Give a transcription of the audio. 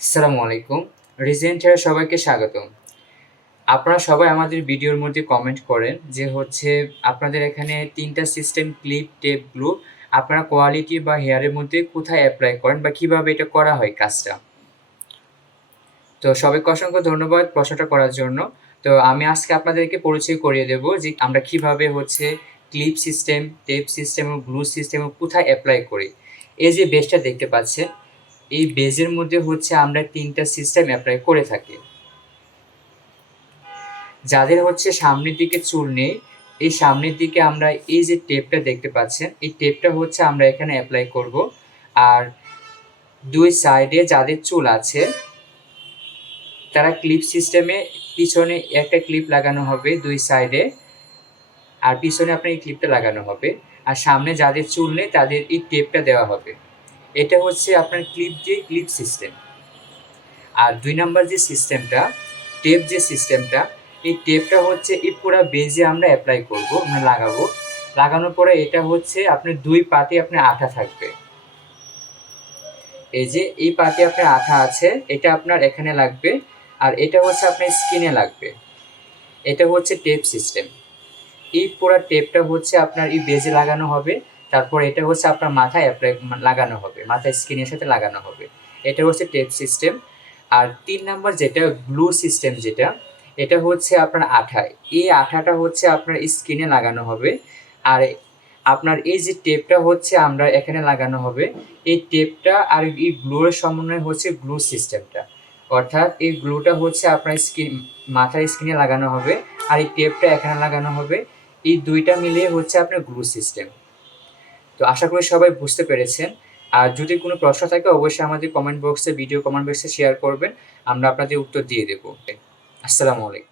আসসালামু আলাইকুম। রিজেন্টের সবাইকে স্বাগতম। আপনারা সবাই আমাদের ভিডিওর মধ্যে কমেন্ট করেন যে আপনাদের এখানে ৩ টা সিস্টেম ক্লিপ, টেপ, গ্লু আপনারা কোয়ালিটি বা হেয়ারের মধ্যে কোথায় এপ্লাই করেন বা কিভাবে এটা করা হয় কাজটা? তো সবাইকে অসংখ্য ধন্যবাদ প্রশ্নটা করার জন্য। তো আমি আজকে আপনাদেরকে পরিচয় করিয়ে দেব যে আমরা কিভাবে ক্লিপ সিস্টেম, টেপ সিস্টেম এবং গ্লু সিস্টেম কোথায় এপ্লাই করি। এই যে বেজটা দেখতে পাচ্ছেন, এই বেজের মধ্যে আমরা ৩ টা সিস্টেম এপ্লাই করে থাকি। যাদের সামনের দিকে চুল নেই, এই সামনের দিকে আমরা এই যে টেপটা দেখতে পাচ্ছেন, এই টেপটা আমরা এখানে এপ্লাই করব। আর ২ সাইডে যাদের চুল আছে তারা ক্লিপ সিস্টেমে পিছনে একটা ক্লিপ লাগানো হবে ২ সাইডে, আর পিছনে আপনার এই ক্লিপটা লাগানো হবে। আর সামনে যাদের চুল নেই তাদের এই টেপটা দেওয়া হবে। এটা আপনার ক্লিপ সিস্টেম। আর ২ নাম্বার যে সিস্টেমটা, টেপ যে সিস্টেমটা, এই টেপটা এই পুরা বেজে আমরা এপ্লাই করব, আমরা লাগাবো। লাগানোর পরে এটা আপনার ২ পাতে আপনার আঠা থাকবে। এই যে এই পাতে আপনার আঠা আছে, এটা আপনার এখানে লাগবে। আর এটা আপনার স্কিনে লাগবে। এটা টেপ সিস্টেম। এই পুরা টেপটা আপনার এই বেজে লাগানো হবে। তারপর এটা আপনার মাথায় লাগানো হবে, মাথায় স্কিনের সাথে লাগানো হবে। এটা টেপ সিস্টেম। আর ৩ নাম্বার যেটা গ্লু সিস্টেম, যেটা এটা আপনার আঠায়। এই আঠাটা আপনার স্কিনে লাগানো হবে। আর আপনার এই যে টেপটা আমরা এখানে লাগানো হবে, এই টেপটা আর এই গ্লুর সমন্বয় গ্লু সিস্টেমটা। অর্থাৎ এই গ্লুটা আপনার মাথার স্কিনে লাগানো হবে, আর এই টেপটা এখানে লাগানো হবে। এই ২টা মিলিয়ে আপনার গ্লু সিস্টেম। তো আশা করি সবাই বুঝতে পেরেছেন। আর যদি কোনো প্রশ্ন থাকে অবশ্যই আমাদের কমেন্ট বক্সে শেয়ার করবেন। আমরা আপনাদের উত্তর দিয়ে দেব। আসসালামু আলাইকুম।